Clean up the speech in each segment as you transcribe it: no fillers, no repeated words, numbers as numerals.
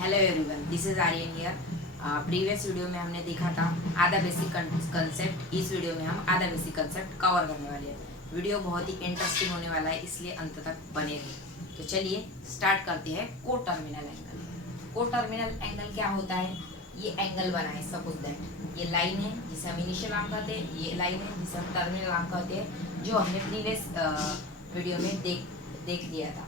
Hello everyone, this is Aryan here. Previous video में हमने देखा था आधा बेसिक कंसेप्ट। इस वीडियो में हम आधा बेसिक कंसेप्ट कवर करने वाले हैं। वीडियो बहुत ही इंटरेस्टिंग होने वाला है, इसलिए अंत तक बने रहिए। तो चलिए स्टार्ट करते हैं। को टर्मिनल एंगल। को टर्मिनल एंगल क्या होता है? ये एंगल बना है, सपोज दैट ये लाइन है जिसे हम इनिशियल आर्म कहते हैं, ये लाइन है जिसे हम टर्मिनल आर्म कहते हैं, जो हमने प्रीवियस वीडियो में देख लिया था।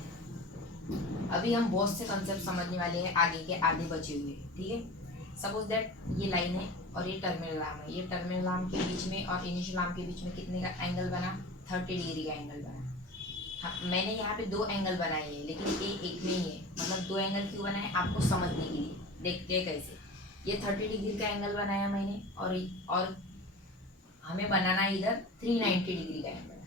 अभी हम बहुत से कंसेप्ट समझने वाले हैं, आगे के आधे बचे हुए। ठीक है, सपोज दैट ये लाइन है और ये टर्मिनल आर्म है। ये टर्मिनल आर्म के बीच में और इनिशियल आर्म के बीच में कितने का एंगल बना? 30 डिग्री का एंगल बना। हाँ, मैंने यहाँ पे दो एंगल बनाए हैं, लेकिन एक में ही है। मतलब दो एंगल क्यों बनाए? आपको समझने के लिए। देखते हैं कैसे। ये 30 डिग्री का एंगल बनाया मैंने, और हमें बनाना है इधर 390 डिग्री का एंगल।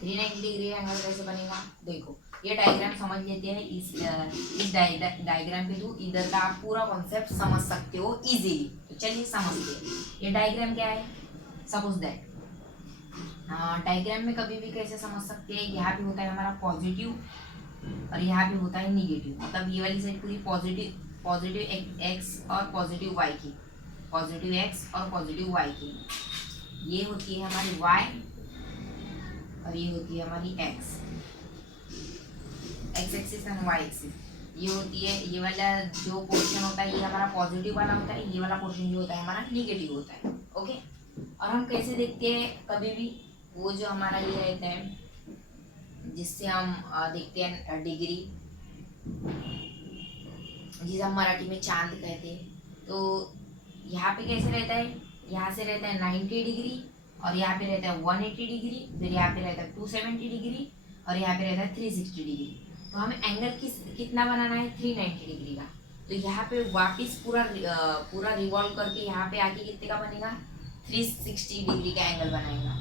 390 डिग्री एंगल कैसे बनेगा? देखो, ये डायग्राम समझ लेते हैं। इस डायग्राम के थ्रू इधर का आप पूरा कॉन्सेप्ट समझ सकते हो इजीली। तो चलिए समझते हैं। ये डायग्राम क्या है? सपोज दैट डायग्राम में कभी भी कैसे समझ सकते हैं? यहाँ पे होता है हमारा पॉजिटिव और यहाँ पे होता है निगेटिव। मतलब ये वाली साइड पूरी पॉजिटिव पॉजिटिव एक्स और पॉजिटिव वाई की, पॉजिटिव एक्स और पॉजिटिव वाई की। ये होती है हमारी वाई और ये होती है हमारी x axis and y axis. ये होती है, ये वाला जो पोर्शन होता है ये हमारा पॉजिटिव वाला होता है, ये वाला पोर्शन जो होता है हमारा निगेटिव होता है। ओके, और हम कैसे देखते हैं कभी भी? वो जो हमारा ये रहता है जिससे हम देखते हैं डिग्री, जिसे हम मराठी में चांद कहते हैं। तो यहाँ पे कैसे रहता है? यहाँ से रहता है 90 डिग्री, और यहाँ पे रहता है 180 डिग्री, फिर यहाँ पे रहता है 270 डिग्री, और यहाँ पे रहता है 360 डिग्री। तो हमें एंगल कितना बनाना है? 390 डिग्री का। तो यहाँ पे वापिस पूरा रिवॉल्व करके यहाँ पे आके कितने का बनेगा? 360 डिग्री का एंगल बनाएगा।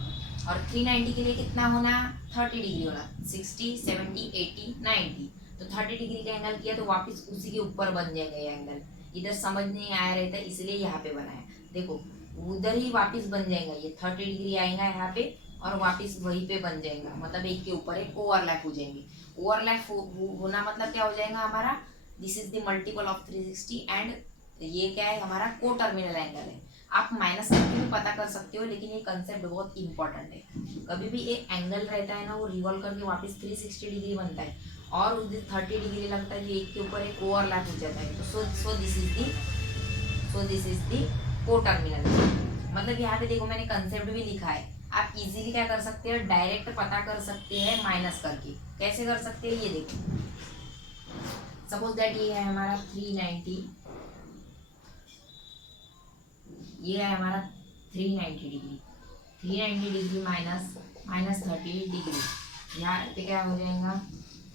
और 390 के लिए कितना होना? 30 डिग्री होना। 60, 70, 80, 90। तो 30 डिग्री का एंगल किया तो वापस उसी के ऊपर बन जाएगा ये एंगल। इधर समझ नहीं आया रहता, इसलिए यहाँ पे बनाया। देखो, उधर ही वापस बन जाएगा, ये 30 डिग्री आएगा यहाँ पे और वापस वहीं पे बन जाएगा। मतलब एक के ऊपर एक ओवरलैप हो जाएंगे। ओवरलैप होना मतलब क्या हो जाएगा हमारा? This is the multiple of 360, and ये क्या है? हमारा को टर्मिनल एंगल है। आप माइनस करके भी पता कर सकते हो, लेकिन ये कंसेप्ट बहुत इंपॉर्टेंट है। कभी भी एक एंगल रहता है ना, वो रिवॉल्व करके वापस 360 डिग्री बनता है, और उस 30 डिग्री लगता है जो एक के ऊपर एक ओवरलैप हो जाता है। तो दिस इज दी को टर्मिनल। मतलब यहाँ पे देखो, मैंने कंसेप्ट भी लिखा है। आप इजीली क्या कर सकते हैं? डायरेक्ट पता कर सकते हैं माइनस करके। कैसे कर सकते हैं? ये देखो, सपोज दैट ये है हमारा 390, ये है हमारा 390 डिग्री। 390 डिग्री माइनस 30 डिग्री, यहाँ पे क्या हो जाएगा?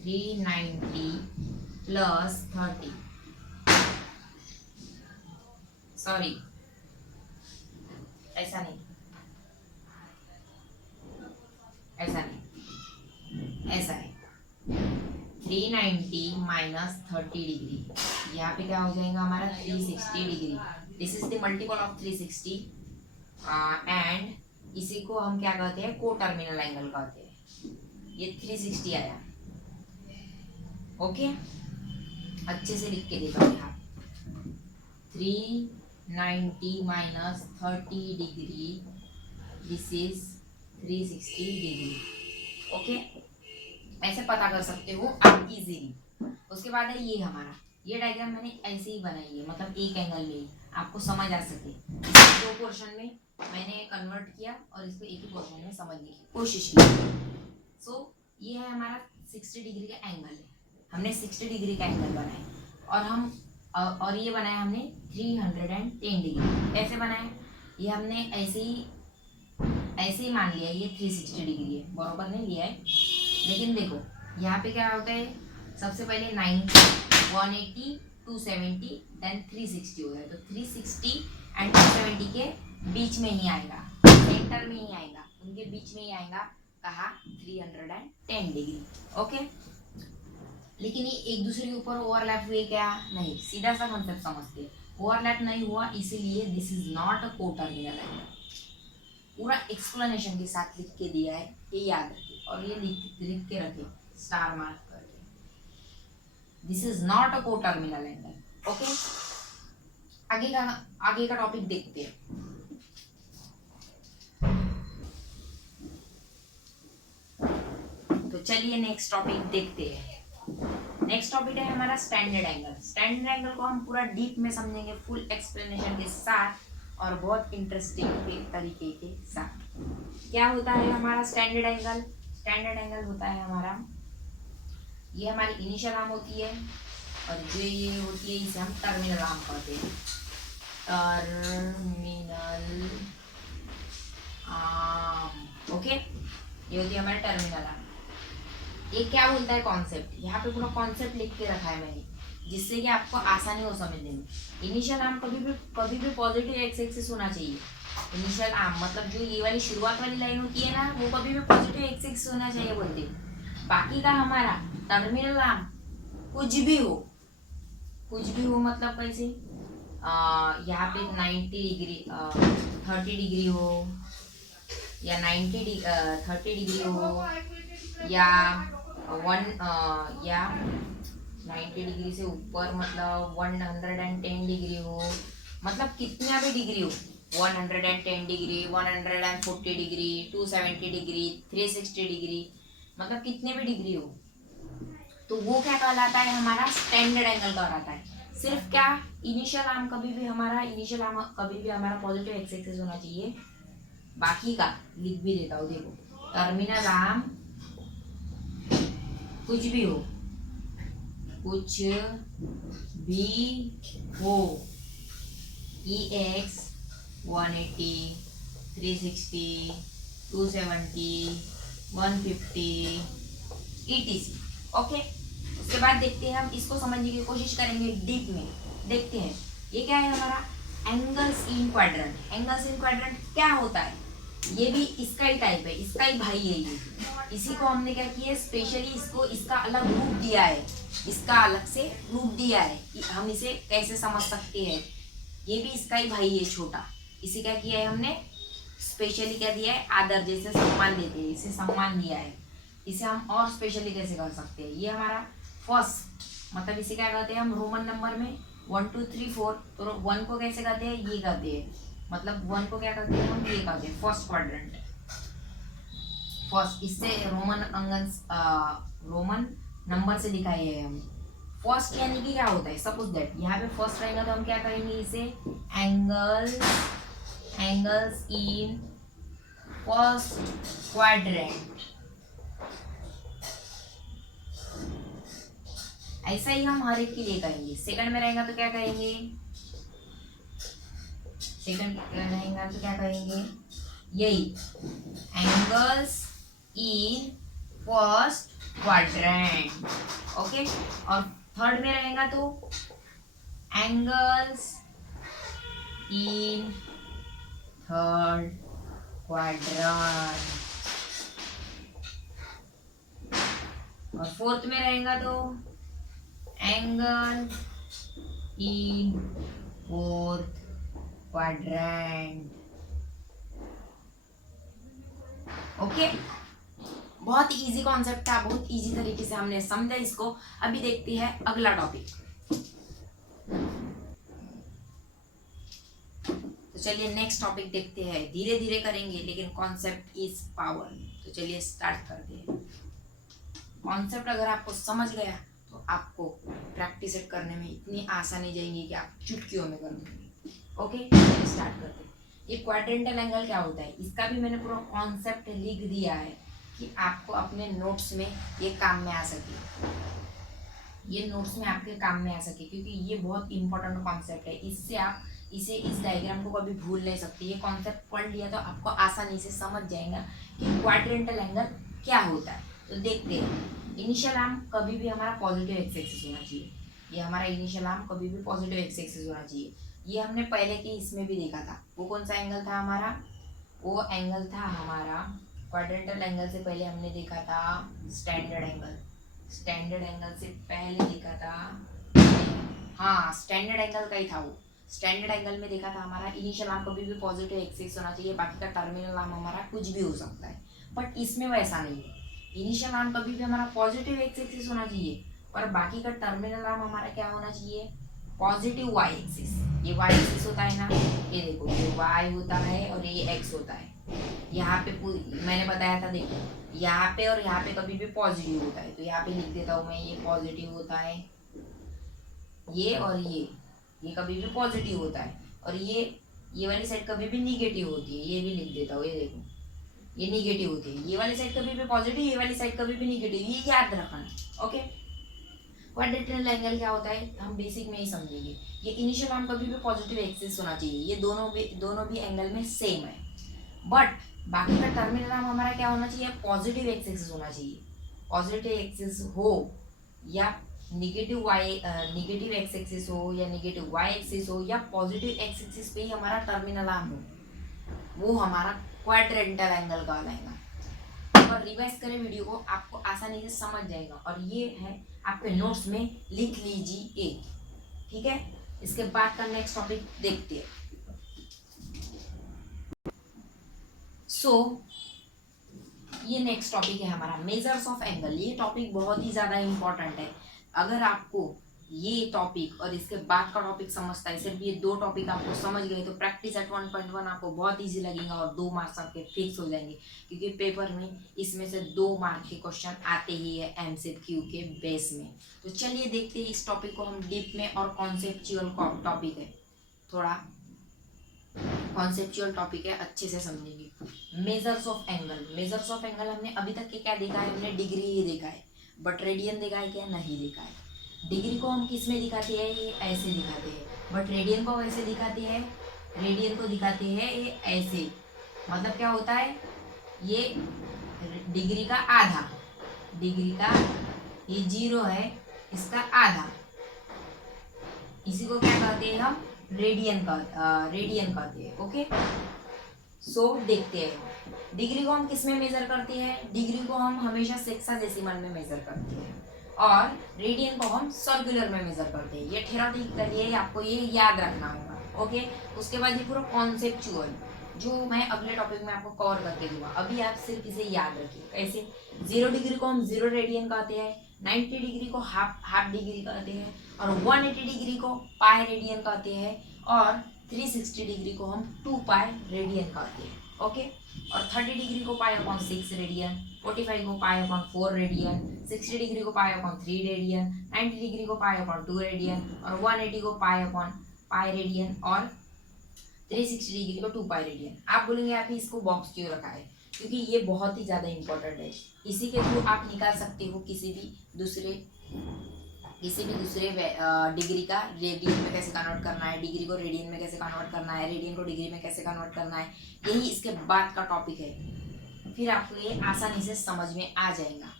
390 प्लस 30, सॉरी ऐसा नहीं, ऐसा नहीं, ऐसा है। 390 माइनस 30 डिग्री, यहाँ पे क्या हो जाएगा हमारा? 360 degree. This is the multiple of 360, and इसी को हम क्या कहते हैं? को टर्मिनल एंगल कहते हैं। ये 360 आया। ओके, अच्छे से लिख के देखो यहाँ। 390 minus 30 degree, this is 360 degree. Okay, ऐसे पता कर सकते हो आप इजीली। उसके बाद है ये हमारा, ये डायग्राम मैंने ऐसे ही बनाई है, मतलब एक एंगल में आपको समझ आ सके। दो पोर्शन में मैंने कन्वर्ट किया और इसको एक ही पोर्शन में समझने की कोशिश की। सो ये है हमारा 60 डिग्री का एंगल है। हमने 60 डिग्री का एंगल बनाया, और ये बनाया हमने 310 डिग्री। ऐसे बनाया, ये हमने ऐसे ही मान लिया ये 360 डिग्री है, बराबर नहीं लिया है। लेकिन देखो यहाँ पे क्या होता है? सबसे पहले 90, 180, 270, देन 360 होता है। तो 360 एंड 270 के बीच में ही आएगा, सेंटर में ही आएगा, उनके बीच में ही आएगा। कहा? 310 डिग्री। ओके, लेकिन ये एक दूसरे के ऊपर ओवरलैप हुए क्या? नहीं, सीधा सा कॉन्सेप्ट समझते हैं। ओवरलैप नहीं हुआ, इसीलिए दिस इज नॉट अ को टर्मिनल एंगल। पूरा एक्सप्लेनेशन के साथ लिख के दिया है, ये याद रखिए। और ये लिख के रखे स्टार मार्क करके। दिस इज नॉट अ को टर्मिनल एंगल। ओके, आगे का टॉपिक देखते हैं। तो चलिए नेक्स्ट टॉपिक देखते हैं। नेक्स्ट टॉपिक है हमारा स्टैंडर्ड एंगल। स्टैंडर्ड एंगल को हम पूरा डीप में समझेंगे, फुल एक्सप्लेनेशन के साथ और बहुत इंटरेस्टिंग तरीके के साथ। क्या होता है हमारा स्टैंडर्ड एंगल? स्टैंडर्ड एंगल होता है हमारा, ये हमारी इनिशियल आर्म होती है और जो ये होती है इसे हम टर्मिनल आर्म कहते हैं। टर्मिनल आर्म, ओके, ये होती है हमारी टर्मिनल आर्म। ये क्या बोलता है कॉन्सेप्ट, यहाँ पे पूरा कॉन्सेप्ट लिख के रखा है मैंने, जिससे कि आपको आसानी हो समझने में। इनिशियल आर्म कभी भी पॉजिटिव एक्स एक्सिस होना चाहिए। इनिशियल आर्म मतलब जो ये वाली शुरुआत वाली लाइन होती है ना, वो कभी भी पॉजिटिव एक्स एक्सिस होना चाहिए बोलते हैं। बाकी का हमारा टर्मिनल आर्म कुछ भी हो, कुछ भी हो मतलब कैसे, यहाँ पे 90 डिग्री 30 डिग्री हो या 30 डिग्री हो या 90 डिग्री से ऊपर मतलब 110 डिग्री हो, मतलब कितना भी डिग्री हो, 110 डिग्री, 140 डिग्री, 270 डिग्री, 360 डिग्री, मतलब कितने भी डिग्री हो, तो वो क्या कहलाता है हमारा स्टैंडर्ड एंगल कहलाता है। सिर्फ क्या, इनिशियल आर्म कभी भी हमारा पॉजिटिव एक्स एक्सिस होना चाहिए। बाकी का लिख भी देता हूँ, देखो, टर्मिनल आर्म कुछ भी हो, कुछ भी हो, EX 180, 360, 270, 150 ETC। ओके, उसके बाद देखते हैं, हम इसको समझने की कोशिश करेंगे डीप में। देखते हैं ये क्या है हमारा angles in quadrant. Angles in quadrant क्या होता है, ये भी इसका ही टाइप है, इसका ही भाई है ये। इसी को हमने क्या किया, स्पेशली इसको इसका अलग रूप दिया है, इसका अलग से रूप दिया है कि हम इसे कैसे समझ सकते हैं। ये भी इसका ही भाई है छोटा, इसे क्या किया है हमने, स्पेशली क्या दिया है, आदर जैसे सम्मान देते हैं, इसे सम्मान दिया है। इसे हम और स्पेशली कैसे कर सकते हैं, ये हमारा फर्स्ट, मतलब इसे क्या कहते हैं हम रोमन नंबर में 1 2 3 4, तो 1 को कैसे कहते हैं, ये कहते हैं, मतलब 1 को क्या कहते हैं हम, ये कहते हैं फर्स्ट क्वाड्रेंट। फर्स्ट, इससे रोमन नंबर से दिखाई है हम। फर्स्ट यानी कि क्या होता है, सपोज दैट यहाँ पे फर्स्ट रहेगा तो हम क्या करेंगे इसे एंगल्स इन फर्स्ट क्वाड्रेंट। ऐसा ही हम हर एक के लिए करेंगे। सेकंड में रहेगा तो क्या कहेंगे, सेकंड रहेगा तो क्या कहेंगे, यही angles in first quadrant. Okay, और थर्ड में रहेगा तो एंगल्स इन थर्ड क्वाड्रेंट, और फोर्थ में रहेगा तो angle in fourth quadrant. Okay, बहुत इजी कॉन्सेप्ट था, बहुत इजी तरीके से हमने समझा इसको। अभी देखते हैं अगला टॉपिक। तो चलिए नेक्स्ट टॉपिक देखते हैं, धीरे धीरे करेंगे लेकिन कॉन्सेप्ट इज पावर। तो चलिए स्टार्ट करते हैं। कॉन्सेप्ट अगर आपको समझ गया तो आपको प्रैक्टिस करने में इतनी आसानी जाएंगी कि आप चुटकियों में कर देंगे। ओके, चलिए स्टार्ट करते हैं। ये क्वाड्रेंटल एंगल क्या होता है, इसका भी मैंने पूरा कॉन्सेप्ट लिख दिया है कि आपको अपने नोट्स में ये काम में आ सके, ये नोट्स में आपके काम में आ सके, क्योंकि ये बहुत इंपॉर्टेंट कॉन्सेप्ट है। इससे आप इस डायग्राम को कभी भूल नहीं सकते। ये कॉन्सेप्ट पढ़ लिया तो आपको आसानी से समझ जाएगा कि क्वाड्रेंटल एंगल क्या होता है। तो देखते हैं, इनिशियल आर्म कभी भी हमारा पॉजिटिव एक्स एक्सिस होना चाहिए। ये हमारा इनिशियल आर्म कभी भी पॉजिटिव एक्स एक्सिस होना चाहिए। ये हमने पहले के इसमें भी देखा था। वो कौन सा एंगल था हमारा, वो एंगल था हमारा क्वाड्रेंटल एंगल से पहले हमने देखा था स्टैंडर्ड एंगल। स्टैंडर्ड एंगल से पहले देखा था, हाँ स्टैंडर्ड एंगल का ही था वो। स्टैंडर्ड एंगल में देखा था हमारा इनिशियल आर्म कभी भी पॉजिटिव एक्सिस होना चाहिए, बाकी का टर्मिनल आर्म हमारा कुछ भी हो सकता है। बट इसमें वैसा नहीं है, इनिशियल आर्म कभी भी हमारा पॉजिटिव एक्सिस होना चाहिए और बाकी का टर्मिनल आर्म हमारा क्या होना चाहिए, पॉजिटिव वाई एक्सिस। ये वाई एक्सिस होता है ना, ये देखो ये वाई होता है और ये एक्स होता है। यहाँ पे मैंने बताया था, देखो यहाँ पे और यहाँ पे कभी भी पॉजिटिव होता है, तो यहाँ पे लिख देता हूँ मैं, ये पॉजिटिव होता है, ये और ये कभी भी पॉजिटिव होता है, और ये वाली साइड कभी भी निगेटिव होती है, ये भी लिख देता हूँ, ये देखो ये निगेटिव होती है, ये वाली साइड कभी भी पॉजिटिव, ये वाली साइड कभी भी निगेटिव, ये याद रखना। ओके, क्वाड्रेंटल एंगल क्या होता है हम बेसिक में ही समझेंगे। ये इनिशियल आर्म कभी भी पॉजिटिव एक्सिस होना चाहिए, ये दोनों भी एंगल में सेम है, बट बाकी का टर्मिनल आर्म हमारा क्या होना चाहिए, पॉजिटिव एक्सिस होना चाहिए। पॉजिटिव एक्सिस हो या निगेटिव एक्स एक्सिस हो या निगेटिव वाई एक्सिस हो या पॉजिटिव एक्स एक्सिस पे ही हमारा टर्मिनल आर्म हो, वो हमारा क्वाड्रेंटल एंगल कहलाएगा। और रिवाइज करें वीडियो को, आपको आसानी से समझ जाएगा, और ये है आपके नोट्स में लिख लीजिए, ठीक है। इसके बाद का नेक्स्ट टॉपिक देखते हैं। ये नेक्स्ट टॉपिक है हमारा मेजर्स ऑफ एंगल। ये टॉपिक बहुत ही ज़्यादा इंपॉर्टेंट है। अगर आपको ये टॉपिक और इसके बाद का टॉपिक समझता है, सिर्फ ये दो टॉपिक आपको समझ गए, तो प्रैक्टिस एट 1.1 आपको बहुत इजी लगेगा और 2 मार्क्स आपके फिक्स हो जाएंगे, क्योंकि पेपर में इसमें से 2 मार्क के क्वेश्चन आते ही है एमसीक्यू के बेस में। तो चलिए देखते हैं इस टॉपिक को हम डीप में, और कॉन्सेप्चुअल टॉपिक है, थोड़ा कॉन्सेप्चुअल टॉपिक है, अच्छे से समझेंगे। Measures of angle. Measures of angle हमने अभी तक के क्या देखा है, हमने डिग्री ही देखा है, बट रेडियन देखा है क्या, नहीं देखा है। डिग्री को हम किस में दिखाते हैं, ये ऐसे दिखाते हैं, बट रेडियन को कैसे दिखाते हैं, रेडियन को दिखाते हैं ये ऐसे। मतलब क्या होता है, ये डिग्री का आधा, डिग्री का ये 0 है, इसका आधा, इसी को क्या कहते हैं हम, रेडियन कहते हैं। ओके, सो देखते हैं डिग्री को हम किस में मेजर करते हैं। डिग्री को हम हमेशा सेक्साडेसिमल में मेजर करते हैं, और रेडियन को हम सर्कुलर में मेजर करते हैं। ये थ्योरेटिकली है, आपको ये याद रखना होगा। ओके, उसके बाद ये पूरा कॉन्सेप्चुअल, जो मैं अगले टॉपिक में आपको कवर करके दूंगा, अभी आप सिर्फ इसे याद रखिए। कैसे, 0 डिग्री को हम 0 रेडियन कहते हैं, 90 डिग्री को हाफ डिग्री कहते हैं, और 180 डिग्री को पाई रेडियन कहते हैं, और 360 डिग्री को हम 2 पाई रेडियन कहते हैं। ओके, और 30 डिग्री को पाई अपॉन 6 रेडियन, 45 को पाई अपॉन 4 रेडियन, 60 डिग्री को पाई अपॉन 3 रेडियन, 90 डिग्री को पाई अपॉन 2 रेडियन, और 180 को पाई अपॉन पाई रेडियन, और 360 डिग्री को 2 पाई रेडियन। आप बोलेंगे आप ही इसको बॉक्स क्यों रखा है, क्योंकि ये बहुत ही ज़्यादा इंपॉर्टेंट है। इसी के थ्रू आप निकाल सकते हो किसी भी दूसरे डिग्री का रेडियन में कैसे कन्वर्ट करना है, डिग्री को रेडियन में कैसे कन्वर्ट करना है, रेडियन को डिग्री में कैसे कन्वर्ट करना है। यही इसके बाद का टॉपिक है, फिर आपको ये आसानी से समझ में आ जाएगा।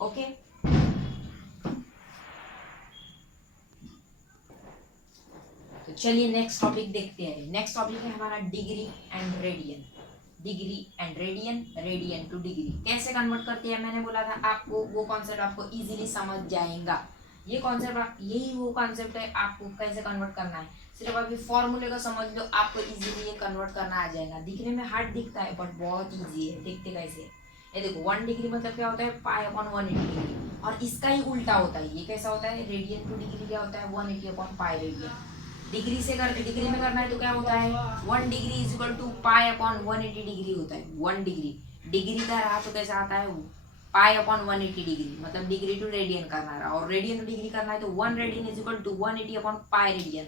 ओके, तो चलिए नेक्स्ट टॉपिक देखते हैं। नेक्स्ट टॉपिक है हमारा degree and radian. Degree and radian, radian two degree कैसे कन्वर्ट करते हैं, मैंने बोला था आपको वो कॉन्सेप्ट आपको इजीली समझ जाएगा। ये कॉन्सेप्ट, यही वो कॉन्सेप्ट है, आपको कैसे कन्वर्ट करना है, सिर्फ अभी फॉर्मूले को समझ लो, आपको इजीली ये कन्वर्ट करना आ जाएगा। दिखने में हार्ड दिखता है, बट बहुत इजी है। देखते कैसे, ये देखो 1 डिग्री मतलब क्या होता है, पाई अपॉन 180 डिग्री, और इसका ही उल्टा होता है। ये कैसा होता है, रेडियन टू डिग्री क्या होता है, 180 अपॉन पाई रेडियन। डिग्री से करते, डिग्री में करना है तो क्या होता है, 1 degree is equal to pi upon 180 degree होता है। 1 डिग्री का रहा तो कैसा आता है, पाई अपॉन 180 डिग्री, मतलब डिग्री टू रेडियन करना रहा, और रेडियन टू डिग्री करना है तो 1 radian is equal to 180 upon pi radian.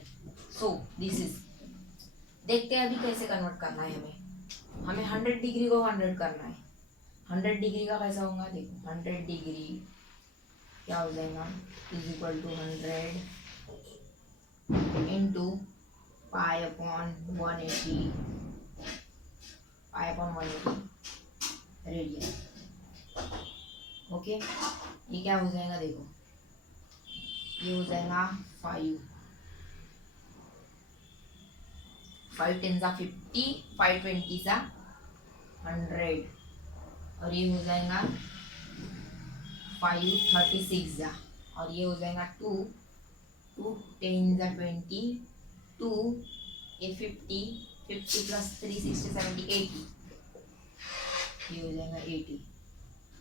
So this is, देखते हैं अभी कैसे कन्वर्ट करना है हमें 100 डिग्री को 100 करना है। 100 डिग्री का कैसा होगा, देखो 100 डिग्री क्या हो जाएगा, is equal to 100 into pi upon 180 radian. Okay, ये क्या हो जाएगा, देखो ये हो जाएगा 5 10 सा 50, 5 20 सा 100, और ये हो जाएगा 5 36 जा, और ये हो जाएगा 2 10 सा 20, 2 ये 50 प्लस 3 60 70 80, ये हो जाएगा 80।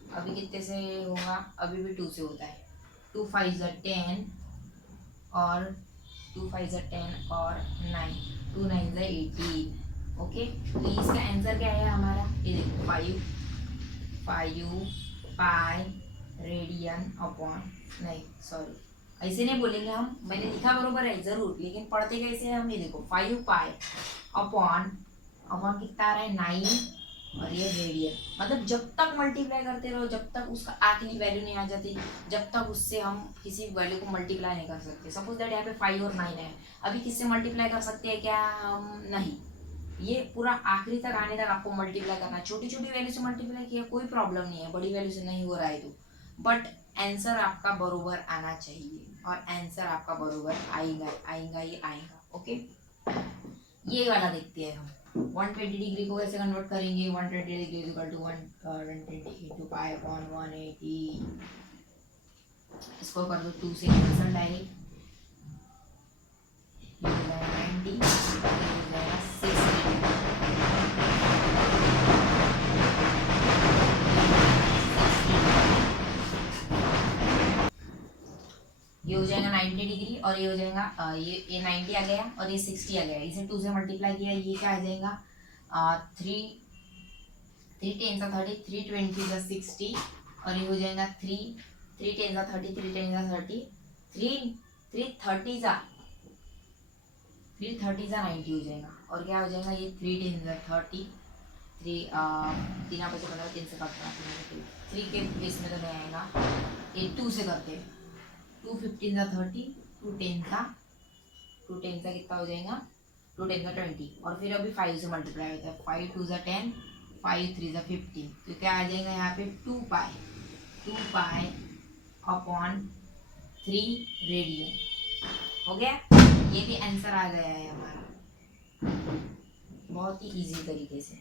अभी कितने से होगा, अभी भी 2 से होता है, 2 5 10 और 2 5 10 और 9, 2 9 18। ओके, तो इसका आंसर क्या है हमारा, ये देखो 5 पाई रेडियन अपॉन, नहीं सॉरी ऐसे नहीं बोलेंगे हम, मैंने लिखा बरोबर है जरूर, लेकिन पढ़ते कैसे हैं हम, ये देखो 5 पाई अपॉन अपॉन कितना आ रहा है 9 और ये रेडियन, मतलब जब तक मल्टीप्लाई करते रहो, जब तक उसका आखिरी वैल्यू नहीं आ जाती, जब तक उससे हम किसी वैल्यू को मल्टीप्लाई नहीं कर सकते। सपोज दैट यहाँ पे 5 और 9 है, अभी किससे मल्टीप्लाई कर सकते हैं क्या हम, नहीं, ये पूरा आखिरी तक आने तक आपको मल्टीप्लाई करना है। छोटी छोटी वैल्यू से मल्टीप्लाई किया कोई प्रॉब्लम नहीं है, बड़ी वैल्यू से नहीं हो रहा है तो, बट आंसर आपका बरोबर आना चाहिए, और आंसर आपका बरोबर आएगा आएगा ही आएगा। ओके, ये वाला देखते हैं हम, 120 डिग्री को कैसे कन्वर्ट करेंगे, 120 degree equal to 120 into pi upon 180, इसको कर दो 2 से कैंसिल डायरेक्ट, ये हो जाएगा 90, ये हो जाएगा 60, ये हो जाएगा 90 डिग्री, और ये हो जाएगा ये 90 आ गया और ये 60 आ गया, इसे 2 से मल्टीप्लाई किया, ये क्या आ जाएगा 3 10 सा 30, 3 20 सा 60, और ये हो जाएगा 3 10 सा 30, 3 10 सा 30, 3 30 सा 90 हो जाएगा, और क्या हो जाएगा ये 3 10 सा 30, 3 आप ऐसे बताओ 3 से काटना, 3 के बेस में तो नहीं आएगा, ये 2 से करते हैं, 2 15 सा 30, 2 10 सा कितना हो जाएगा, 2 10 सा 20, और फिर अभी 5 से मल्टीप्लाई होता है, 5 2 सा 10, 5 3 सा 15, तो क्या आ जाएगा यहाँ पे 2 पाई अपॉन 3 रेडियन, हो गया, ये भी आंसर आ गया है हमारा, बहुत ही इजी तरीके से।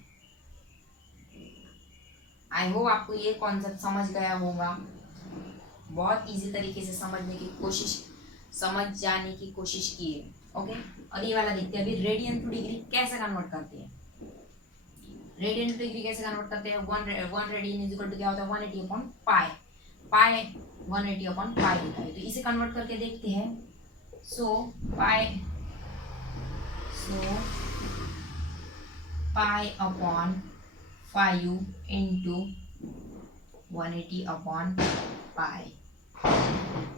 आई होप आपको ये कॉन्सेप्ट समझ गया होगा, बहुत इजी तरीके से समझने की कोशिश, समझ जाने की कोशिश की है। ओके, और ये वाला देखते हैं अभी, रेडियन टू डिग्री कैसे कन्वर्ट करते हैं, रेडियन टू डिग्री कैसे कन्वर्ट करते हैं, 1 रेडियन इज इक्वल टू क्या होता है 180 अपॉन पाई, 180 अपॉन पाई होता है, तो इसे कन्वर्ट करके देखते हैं। So pi upon 5 into 180 upon pi,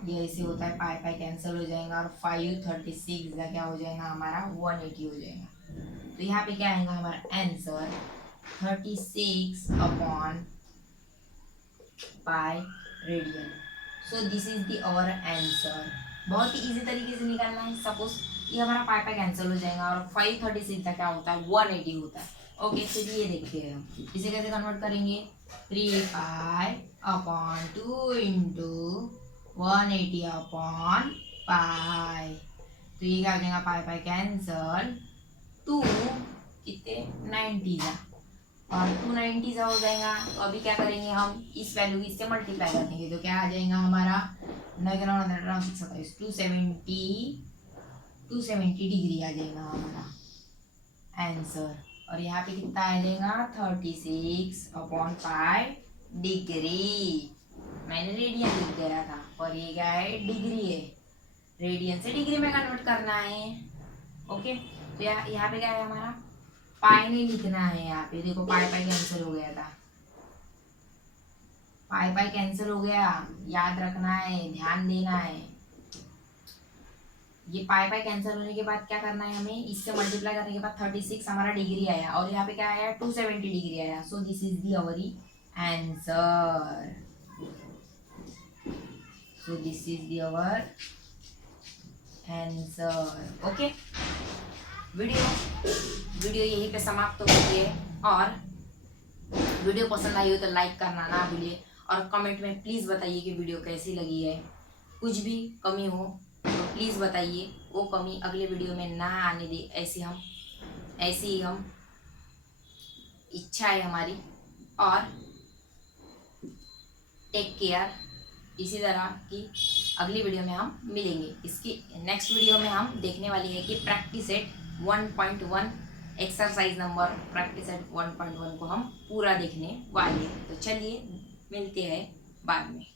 ये ऐसे होता है, पाई पाई कैंसिल हो जाएगा, और 5 36 का क्या हो जाएगा हमारा 180 हो जाएगा, तो यहाँ पे क्या आएगा हमारा answer 36 upon pi radian. So this is the our answer, बहुत ही इजी तरीके से निकालना है। सपोज ये हमारा पाई पाई कैंसिल हो जाएगा, और 536 का क्या होता है 180 होता है। ओके, तो ये देखते हैं हम इसे कैसे कन्वर्ट करेंगे, 3 पाई अपॉन 2 इंटू 180 अपॉन पाई, तो ये क्या हो जाएगा पाई पाई कैंसल, 2 कितने 90 का, और 290 का हो जाएगा, तो अभी क्या करेंगे हम इस वैल्यू की इससे मल्टीप्लाई कर देंगे, तो क्या आ जाएगा हमारा 270 डिग्री आ जाएगा हमारा आंसर, और यहाँ पे कितना आ जाएगा 36 अपॉन पाई डिग्री, मैंने रेडियन लिख दिया था, और ये क्या है डिग्री है, रेडियन से डिग्री में कन्वर्ट करना है। ओके, तो यहाँ पे क्या है हमारा पाई नहीं लिखना है, यहाँ पे देखो पाई पाई कैंसिल हो गया था, पाई पाई कैंसिल हो गया, याद रखना है, ध्यान देना है, ये पाई पाई कैंसिल होने के बाद क्या करना है हमें, इससे मल्टीप्लाई करने के बाद 36 हमारा डिग्री आया, और यहाँ पे क्या आया 270 डिग्री आया, सो this is the our answer, so this is the our answer. Okay, video यहीं पे समाप्त होती है, और वीडियो पसंद आई हो तो लाइक करना ना भूलिए, और कमेंट में प्लीज़ बताइए कि वीडियो कैसी लगी है, कुछ भी कमी हो तो प्लीज़ बताइए, वो कमी अगले वीडियो में ना आने दे, ऐसी ही हम इच्छा है हमारी, और टेक केयर, इसी तरह की अगली वीडियो में हम मिलेंगे। इसकी नेक्स्ट वीडियो में हम देखने वाली है कि practice set 1.1 exercise number practice set 1.1 को हम पूरा देखने वाले हैं, तो चलिए मिलते हैं बाद में।